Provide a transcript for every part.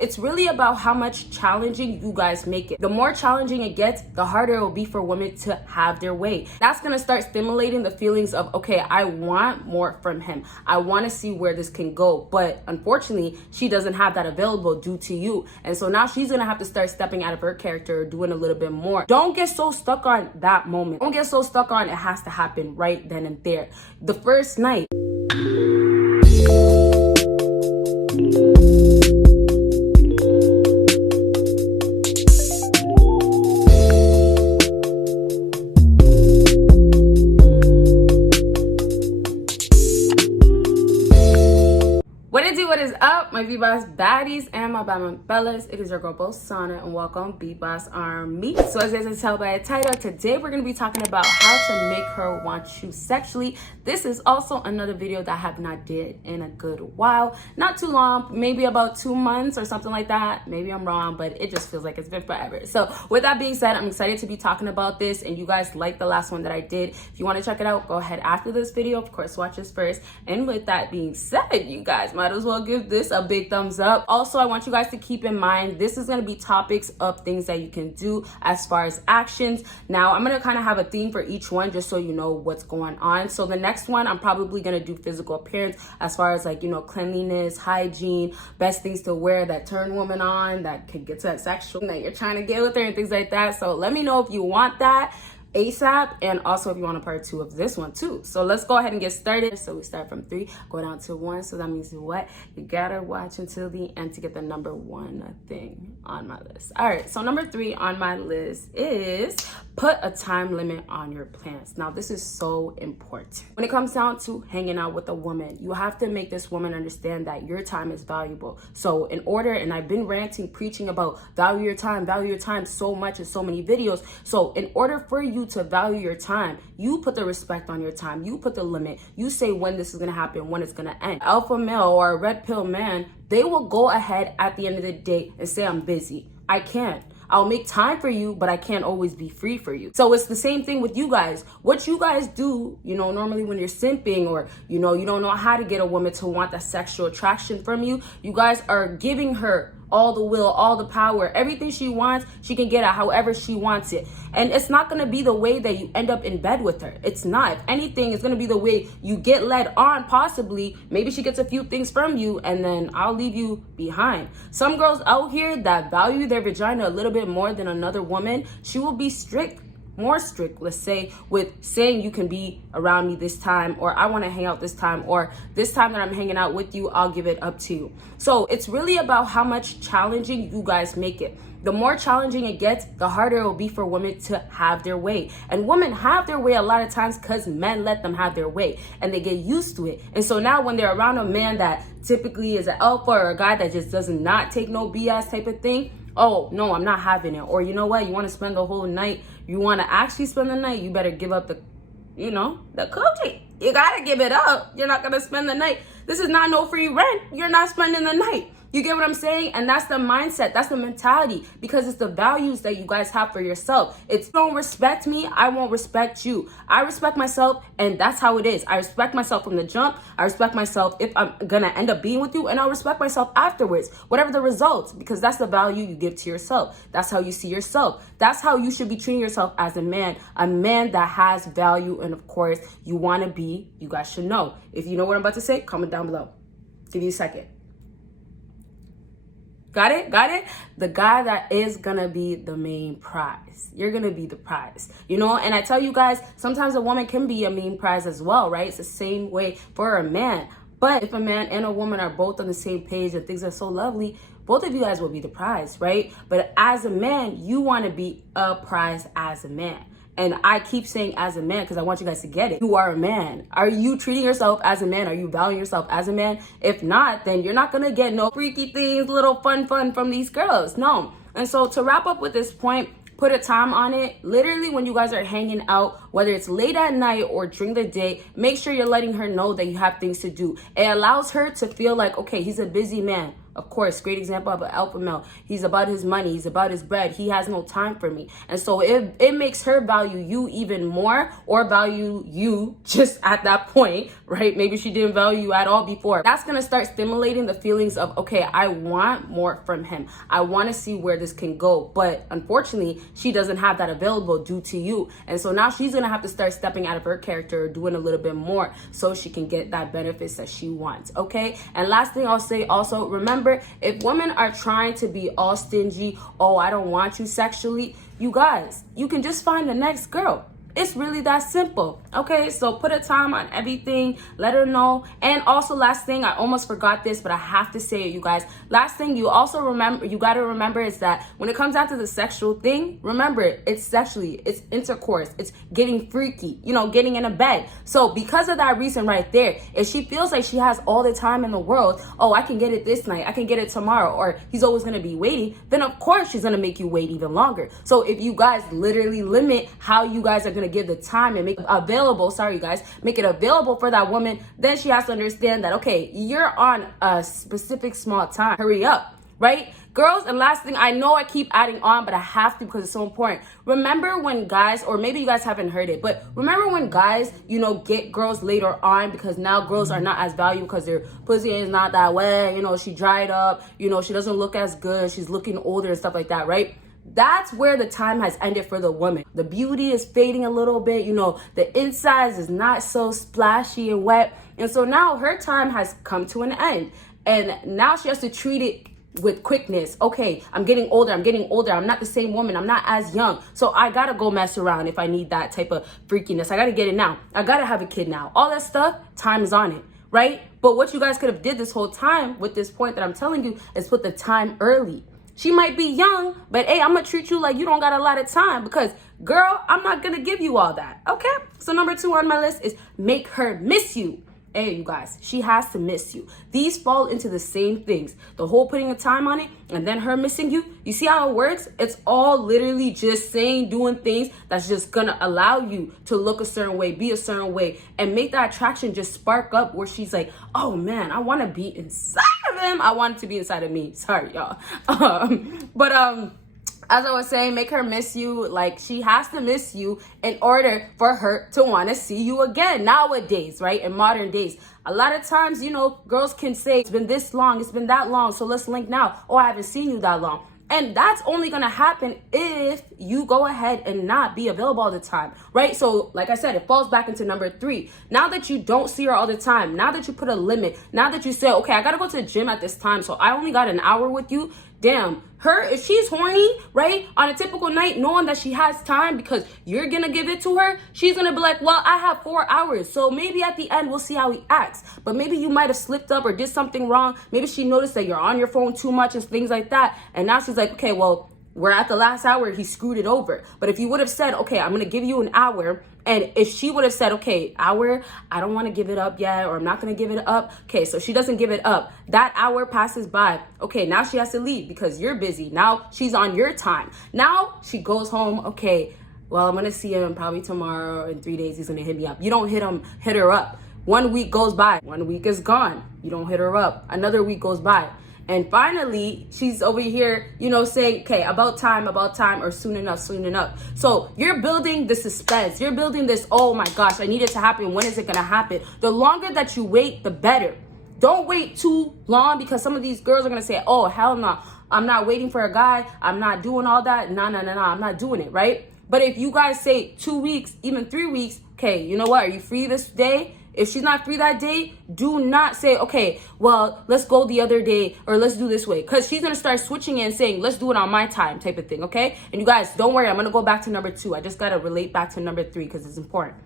It's really about how much challenging you guys make it. The more challenging it gets, the harder it will be for women to have their way. That's gonna start stimulating the feelings of, okay, I want more from him. I wanna see where this can go. But unfortunately, she doesn't have that available due to you. And so now she's gonna have to start stepping out of her character, doing a little bit more. Don't get so stuck on that moment. Don't get so stuck on it has to happen right then and there. The first night. What is up, my BBossBaddies and my Bellas? It is your girl Bosana and welcome BBossArmy. So as you can tell by the title, today we're going to be talking about how to make her want you sexually. This is also another video that I have not did in a good while. Not too long, maybe about 2 months or something like that. Maybe I'm wrong, but it just feels like it's been forever. So with that being said, I'm excited to be talking about this, and you guys liked the last one that I did. If you want to check it out, go ahead after this video. Of course, watch this first. And with that being said, you guys might as well give this a big thumbs up. Also, I want you guys to keep in mind, this is going to be topics of things that you can do as far as actions. Now, I'm going to kind of have a theme for each one just so you know what's going on. So the next one, I'm probably going to do physical appearance as far as like, you know, cleanliness, hygiene, best things to wear that turn women on, that can get to that sexual that you're trying to get with her and things like that. So let me know if you want that ASAP, and also if you want a part 2 of this one too. So let's go ahead and get started. So we start from 3, go down to 1. So that means what? You gotta watch until the end to get the number 1 thing on my list. All right, so number 3 on my list is put a time limit on your plans. Now this is so important. When it comes down to hanging out with a woman, you have to make this woman understand that your time is valuable. So in order, and I've been ranting, preaching about value your time so much in so many videos. So in order for you to value your time, you put the respect on your time, you put the limit, you say when this is gonna happen, when it's gonna end. Alpha male or a red pill man, they will go ahead at the end of the day and say, I'm busy, I can't. I'll make time for you, but I can't always be free for you. So it's the same thing with you guys. What you guys do, you know, normally when you're simping or, you know, you don't know how to get a woman to want that sexual attraction from you, you guys are giving her all the will, all the power, everything she wants, she can get it however she wants it. And it's not gonna be the way that you end up in bed with her. It's not. If anything, it's gonna be the way you get led on, possibly. Maybe she gets a few things from you and then I'll leave you behind. Some girls out here that value their vagina a little bit more than another woman, she will be strict, more strict, let's say, with saying you can be around me this time, or I want to hang out this time, or this time that I'm hanging out with you, I'll give it up to you. So it's really about how much challenging you guys make it. The more challenging it gets, the harder it will be for women to have their way. And women have their way a lot of times because men let them have their way and they get used to it. And so now when they're around a man that typically is an alpha or a guy that just does not take no BS type of thing, oh, no, I'm not having it. Or you know what? You want to spend the whole night. You want to actually spend the night. You better give up the, you know, the coochie. You got to give it up. You're not going to spend the night. This is not no free rent. You're not spending the night. You get what I'm saying? And that's the mindset. That's the mentality, because it's the values that you guys have for yourself. It's don't respect me, I won't respect you. I respect myself, and that's how it is. I respect myself from the jump. I respect myself if I'm gonna end up being with you, and I'll respect myself afterwards, whatever the results, because that's the value you give to yourself. That's how you see yourself. That's how you should be treating yourself as a man that has value. And of course, you want to be, you guys should know. If you know what I'm about to say, comment down below. Give you a second. Got it? Got it? The guy that is gonna be the main prize. You're gonna be the prize, you know? And I tell you guys, sometimes a woman can be a main prize as well, right? It's the same way for a man. But if a man and a woman are both on the same page and things are so lovely, both of you guys will be the prize, right? But as a man, you wanna be a prize as a man. And I keep saying as a man because I want you guys to get it. You are a man. Are you treating yourself as a man? Are you valuing yourself as a man? If not, then you're not gonna get no freaky things, little fun from these girls. No. And so to wrap up with this point, put a time on it. Literally when you guys are hanging out, whether it's late at night or during the day, make sure you're letting her know that you have things to do. It allows her to feel like, okay, he's a busy man. Of course, great example of an alpha male. He's about his money. He's about his bread. He has no time for me. And so it makes her value you even more, or value you just at that point right? Maybe she didn't value you at all before. That's gonna start stimulating the feelings of, okay, I want more from him. I wanna see where this can go. But unfortunately, she doesn't have that available due to you. And so now she's gonna have to start stepping out of her character, doing a little bit more so she can get that benefits that she wants, okay? And last thing I'll say also, remember, if women are trying to be all stingy, oh, I don't want you sexually, you guys, you can just find the next girl. It's really that simple, okay? So put a time on everything, let her know. And also, last thing, I almost forgot this, but I have to say it, you guys. Last thing, you gotta remember is that when it comes down to the sexual thing, remember, it's sexually, it's intercourse, it's getting freaky, you know, getting in a bed. So because of that reason right there, if she feels like she has all the time in the world, oh, I can get it this night, I can get it tomorrow, or he's always gonna be waiting, then of course she's gonna make you wait even longer. So if you guys literally limit how you guys are gonna give the time and make it available, make it available for that woman, then she has to understand that, okay, you're on a specific small time. Hurry up, right? Girls, and last thing, I know I keep adding on, but I have to because it's so important. Remember when guys, or maybe you guys haven't heard it, but remember when guys, you know, get girls later on because now girls are not as valuable because their pussy is not that wet, you know, she dried up, you know, she doesn't look as good, she's looking older and stuff like that, right? That's where the time has ended for the woman. The beauty is fading a little bit, you know, the insides is not so splashy and wet. And so now her time has come to an end. And now she has to treat it with quickness. Okay, I'm getting older. I'm not the same woman. I'm not as young. So I gotta go mess around if I need that type of freakiness. I gotta get it now. I gotta have a kid now. All that stuff, time is on it, right? But what you guys could have did this whole time with this point that I'm telling you is put the time early. She might be young, but hey, I'm gonna treat you like you don't got a lot of time because, girl, I'm not gonna give you all that, okay? So number 2 on my list is make her miss you. Hey, you guys, she has to miss you. These fall into the same things. The whole putting a time on it and then her missing you. You see how it works? It's all literally just saying, doing things that's just gonna allow you to look a certain way, be a certain way, and make that attraction just spark up where she's like, oh man, I wanna be inside of him. I want it to be inside of me. Sorry, y'all. As I was saying, make her miss you. Like, she has to miss you in order for her to want to see you again. Nowadays, right? In modern days. A lot of times, you know, girls can say, it's been this long, it's been that long, so let's link now. Oh, I haven't seen you that long. And that's only going to happen if you go ahead and not be available all the time, right? So like I said, it falls back into number 3. Now that you don't see her all the time, now that you put a limit, now that you say, okay, I got to go to the gym at this time, so I only got an hour with you. Damn, her, if she's horny, right, on a typical night, knowing that she has time because you're gonna give it to her, she's gonna be like, well, I have 4 hours, so maybe at the end we'll see how he acts. But maybe you might have slipped up or did something wrong. Maybe she noticed that you're on your phone too much and things like that, and now she's like, okay, well, we're at the last hour, he screwed it over. But if you would have said, okay, I'm gonna give you an hour, and if she would have said, okay, hour, I don't want to give it up yet, or I'm not going to give it up. Okay, so she doesn't give it up. That hour passes by. Okay, now she has to leave because you're busy. Now she's on your time. Now she goes home. Okay, well, I'm going to see him probably tomorrow. In 3 days, he's going to hit me up. You don't hit her up. 1 week goes by. 1 week is gone. You don't hit her up. Another week goes by. And finally, she's over here, you know, saying, okay, about time, or soon enough. So you're building the suspense. You're building this, oh my gosh, I need it to happen. When is it going to happen? The longer that you wait, the better. Don't wait too long because some of these girls are going to say, oh, hell no, I'm not waiting for a guy. I'm not doing all that. No, I'm not doing it, right? But if you guys say 2 weeks, even 3 weeks, okay, you know what? Are you free this day? If she's not free that day, do not say, okay, well, let's go the other day or let's do this way. Because she's going to start switching it and saying, let's do it on my time type of thing, okay? And you guys, don't worry. I'm going to go back to number 2. I just got to relate back to number 3 because it's important.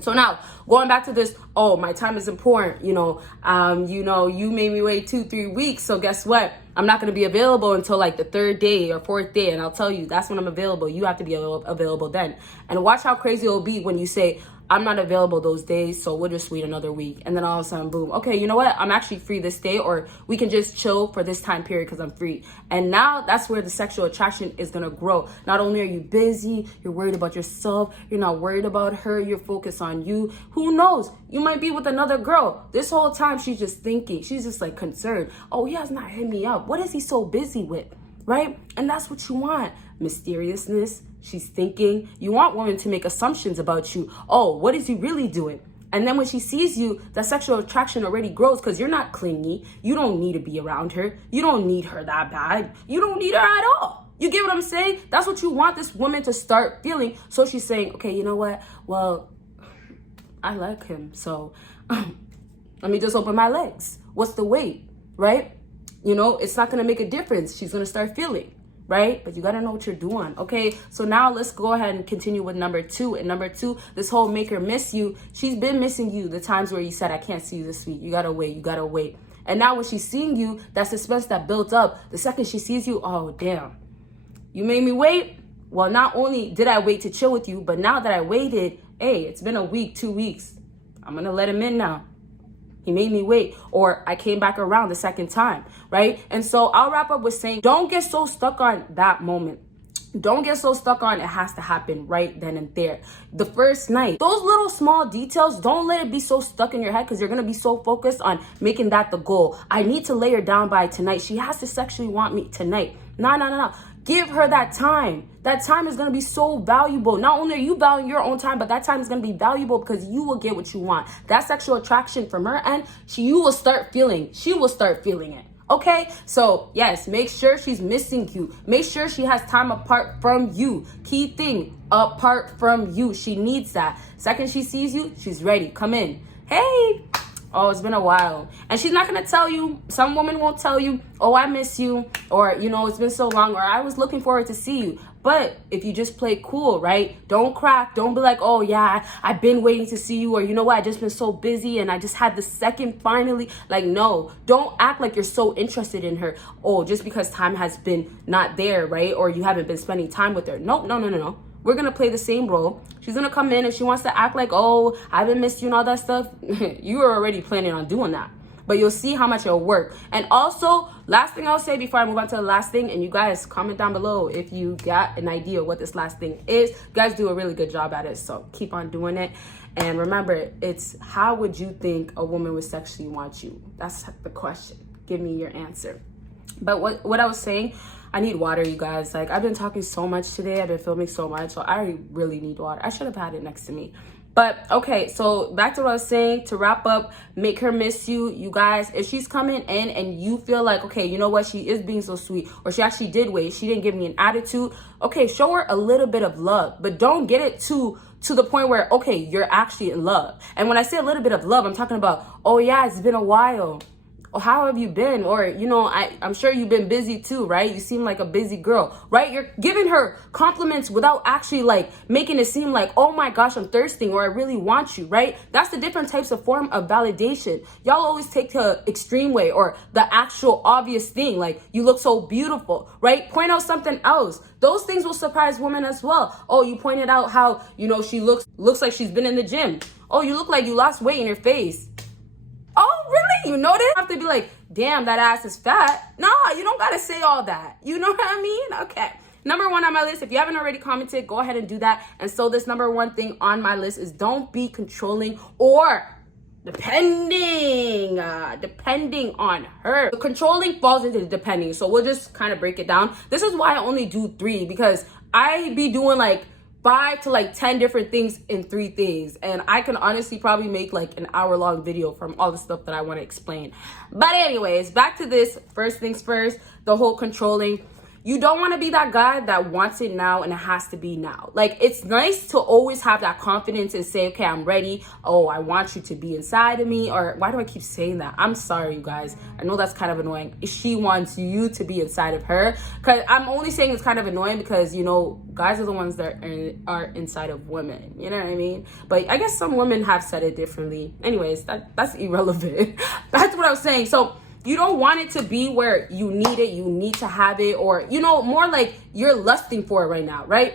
So now, going back to this, oh, my time is important. You made me wait 2-3 weeks. So guess what? I'm not going to be available until like the 3rd day or 4th day. And I'll tell you, that's when I'm available. You have to be available then. And watch how crazy it'll be when you say, I'm not available those days, so we'll just wait another week. And then all of a sudden, boom, okay, you know what? I'm actually free this day, or we can just chill for this time period because I'm free. And now that's where the sexual attraction is going to grow. Not only are you busy, you're worried about yourself, you're not worried about her, you're focused on you. Who knows? You might be with another girl. This whole time, she's just thinking. She's just like concerned. Oh, he has not hit me up. What is he so busy with? Right? And that's what you want. Mysteriousness. She's thinking. You want women to make assumptions about you. Oh, what is he really doing? And then when she sees you, that sexual attraction already grows because you're not clingy. You don't need to be around her. You don't need her that bad. You don't need her at all. You get what I'm saying? That's what you want this woman to start feeling. So she's saying, okay, you know what? Well, I like him. So let me just open my legs. What's the wait, right? You know, it's not going to make a difference. She's going to start feeling, right? But you got to know what you're doing, okay? So now let's go ahead and continue with number 2. And number 2, this whole make her miss you. She's been missing you the times where you said, I can't see you this week. You got to wait. You got to wait. And now when she's seeing you, that suspense that built up, the second she sees you, oh, damn. You made me wait. Well, not only did I wait to chill with you, but now that I waited, hey, it's been a week, 2 weeks. I'm going to let him in now. He made me wait, or I came back around the second time, right? And so I'll wrap up with saying, don't get so stuck on that moment. Don't get so stuck on it has to happen right then and there. The first night, those little small details, don't let it be so stuck in your head because you're going to be so focused on making that the goal. I need to lay her down by tonight. She has to sexually want me tonight. No. Give her that time. That time is going to be so valuable. Not only are you valuing your own time, but that time is going to be valuable because you will get what you want. That sexual attraction from her end, she will start feeling it. Okay? So, yes, make sure she's missing you. Make sure she has time apart from you. Key thing, apart from you. She needs that. Second she sees you, she's ready. Come in. Hey. Oh, it's been a while. And she's not going to tell you. Some women won't tell you, oh, I miss you. Or, you know, it's been so long. Or I was looking forward to see you. But if you just play cool, right? Don't crack. Don't be like, oh, yeah, I've been waiting to see you. Or, you know what? I just been so busy and I just had the second finally. Like, no. Don't act like you're so interested in her. Oh, just because time has been not there, right? Or you haven't been spending time with her. No. We're going to play the same role. She's going to come in and she wants to act like, oh, I haven't missed you and all that stuff. You were already planning on doing that. But you'll see how much it'll work. And also, last thing I'll say before I move on to the last thing, and you guys comment down below if you got an idea what this last thing is. You guys do a really good job at it, so keep on doing it. And remember, it's how would you think a woman would sexually want you? That's the question. Give me your answer. But what I was saying, I need water, you guys. Like, I've been talking so much today. I've been filming so much, so I really need water. I should have had it next to me. But, okay, so back to what I was saying. To wrap up, make her miss you. You guys, if she's coming in and you feel like, okay, you know what? She is being so sweet. Or she actually did wait. She didn't give me an attitude. Okay, show her a little bit of love. But don't get it to the point where, okay, you're actually in love. And when I say a little bit of love, I'm talking about, oh, yeah, it's been a while. How have you been? Or, you know, I'm sure you've been busy too, right? You seem like a busy girl, right? You're giving her compliments without actually like making it seem like, oh my gosh, I'm thirsting or I really want you, right? That's the different types of form of validation. Y'all always take the extreme way or the actual obvious thing. Like, you look so beautiful, right? Point out something else. Those things will surprise women as well. Oh, you pointed out how, you know, she looks like she's been in the gym. Oh, you look like you lost weight in your face. Oh, really? You notice? You have to be like, damn, that ass is fat. Nah, you don't got to say all that. You know what I mean? Okay. Number 1 on my list, if you haven't already commented, go ahead and do that. And so this number 1 thing on my list is don't be controlling or depending on her. The controlling falls into the depending. So we'll just kind of break it down. This is why I only do 3 because I be doing like 5 to like 10 different things in 3 things, and I can honestly probably make like an hour-long video from all the stuff that I want to explain. But anyways, back to this. First things first, the whole controlling. You don't want to be that guy that wants it now and it has to be now. Like, it's nice to always have that confidence and say, okay, I'm ready. Oh, I want you to be inside of me. Or why do I keep saying that? I'm sorry, you guys. I know that's kind of annoying. She wants you to be inside of her. Because I'm only saying it's kind of annoying because, you know, guys are the ones that are inside of women. You know what I mean? But I guess some women have said it differently. Anyways, that's irrelevant. That's what I was saying. So you don't want it to be where you need it, you need to have it, or, you know, more like you're lusting for it right now, right?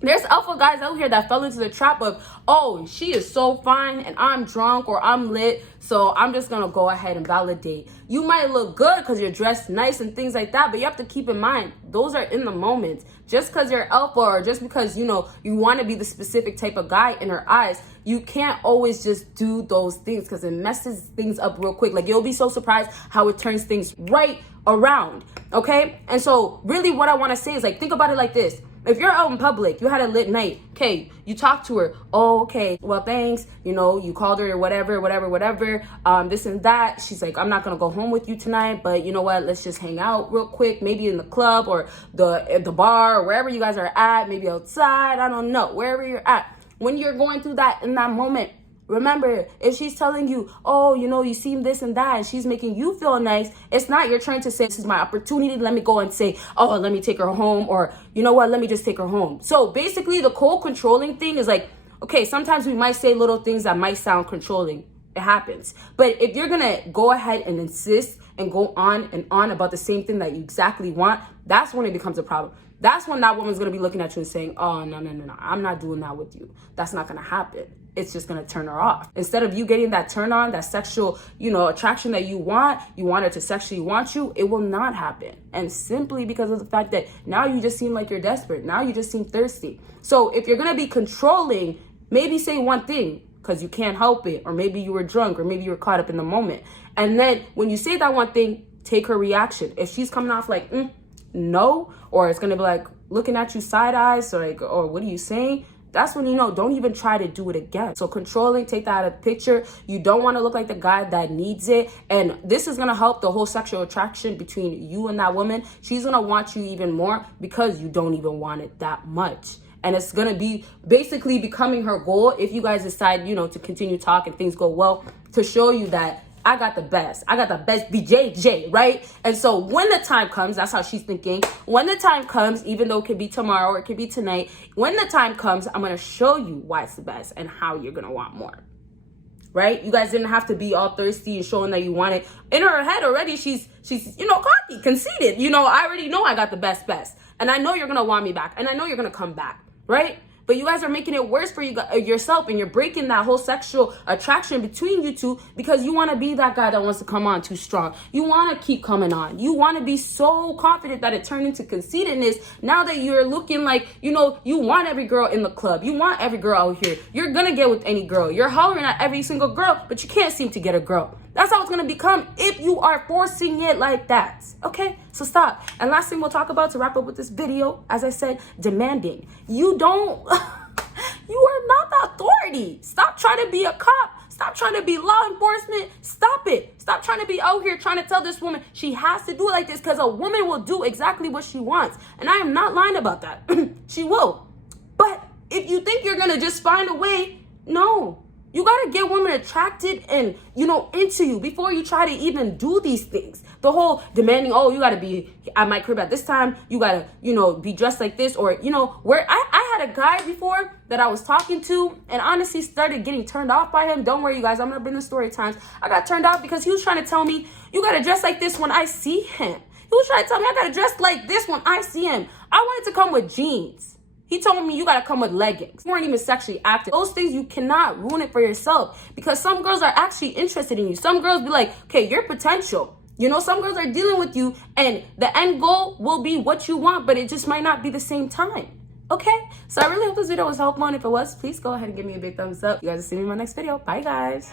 There's alpha guys out here that fell into the trap of, oh, she is so fine and I'm drunk or I'm lit, so I'm just gonna go ahead and validate. You might look good because you're dressed nice and things like that, but you have to keep in mind, those are in the moment. Just because you're alpha or just because, you know, you want to be the specific type of guy in her eyes, you can't always just do those things because it messes things up real quick. Like, you'll be so surprised how it turns things right around, okay? And so really what I want to say is, like, think about it like this. If you're out in public, you had a lit night, okay, you talk to her, oh, okay, well, thanks, you know, you called her or whatever, this and that. She's like, I'm not gonna go home with you tonight, but you know what, let's just hang out real quick, maybe in the club or the bar or wherever you guys are at, maybe outside, I don't know, wherever you're at. When you're going through that in that moment, remember, if she's telling you, oh, you know, you seem this and that, and she's making you feel nice, it's not you're trying to say, this is my opportunity, let me go and say, oh, let me take her home, or you know what, let me just take her home. So basically, the whole controlling thing is like, okay, sometimes we might say little things that might sound controlling. It happens. But if you're gonna go ahead and insist and go on and on about the same thing that you exactly want, that's when it becomes a problem. That's when that woman's gonna be looking at you and saying, oh, no, I'm not doing that with you. That's not gonna happen. It's just gonna turn her off. Instead of you getting that turn on, that sexual, you know, attraction that you want her to sexually want you, it will not happen. And simply because of the fact that now you just seem like you're desperate. Now you just seem thirsty. So if you're gonna be controlling, maybe say one thing because you can't help it, or maybe you were drunk, or maybe you were caught up in the moment. And then when you say that one thing, take her reaction. If she's coming off like, no, or it's gonna be like looking at you side eyes, or like, or what are you saying? That's when you know, don't even try to do it again. So controlling, take that out of the picture. You don't want to look like the guy that needs it. And this is going to help the whole sexual attraction between you and that woman. She's going to want you even more because you don't even want it that much. And it's going to be basically becoming her goal if you guys decide, you know, to continue talking, things go well, to show you that I got the best. I got the best BJJ, right? And so when the time comes, that's how she's thinking. When the time comes, even though it could be tomorrow or it could be tonight, when the time comes, I'm going to show you why it's the best and how you're going to want more, right? You guys didn't have to be all thirsty and showing that you want it. In her head already, she's you know, cocky, conceited. You know, I already know I got the best. And I know you're going to want me back. And I know you're going to come back, right? But you guys are making it worse for yourself, and you're breaking that whole sexual attraction between you two because you want to be that guy that wants to come on too strong. You want to keep coming on. You want to be so confident that it turned into conceitedness now that you're looking like, you know, you want every girl in the club. You want every girl out here. You're going to get with any girl. You're hollering at every single girl, but you can't seem to get a girl. That's how it's going to become if you are forcing it like that. Okay, so stop. And last thing we'll talk about to wrap up with this video, as I said, demanding. You are not the authority. Stop trying to be a cop. Stop trying to be law enforcement. Stop it. Stop trying to be out here trying to tell this woman she has to do it like this, because a woman will do exactly what she wants. And I am not lying about that. She will. But if you think you're going to just find a way, no. You got to get women attracted and, you know, into you before you try to even do these things. The whole demanding, oh, you got to be at my crib at this time. You got to, you know, be dressed like this. Or, you know, where I had a guy before that I was talking to and honestly started getting turned off by him. Don't worry, you guys. I'm going to bring the story times. I got turned off because he was trying to tell me, you got to dress like this when I see him. He was trying to tell me I got to dress like this when I see him. I wanted to come with jeans. He told me you gotta come with leggings. You weren't even sexually active. Those things, you cannot ruin it for yourself, because some girls are actually interested in you. Some girls be like, okay, you're potential. You know, some girls are dealing with you and the end goal will be what you want, but it just might not be the same time. Okay? So I really hope this video was helpful, and if it was, please go ahead and give me a big thumbs up. You guys will see me in my next video. Bye, guys.